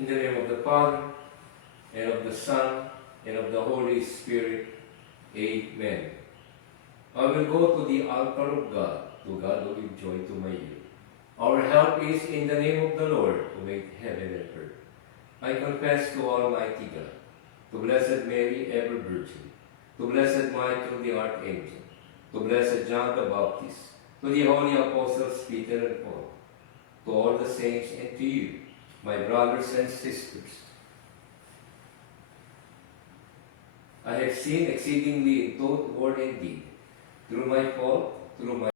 In the name of the Father, and of the Son, and of the Holy Spirit. Amen. I will go to the altar of God, to God who gives joy to my ear. Our help is in the name of the Lord, who made heaven and earth. I confess to Almighty God, to Blessed Mary, ever Virgin, to Blessed Michael the Archangel, to Blessed John the Baptist, to the holy apostles Peter and Paul, to all the saints, and to you, my brothers and sisters. I have sinned exceedingly in thought, word, and deed, through my fault, through my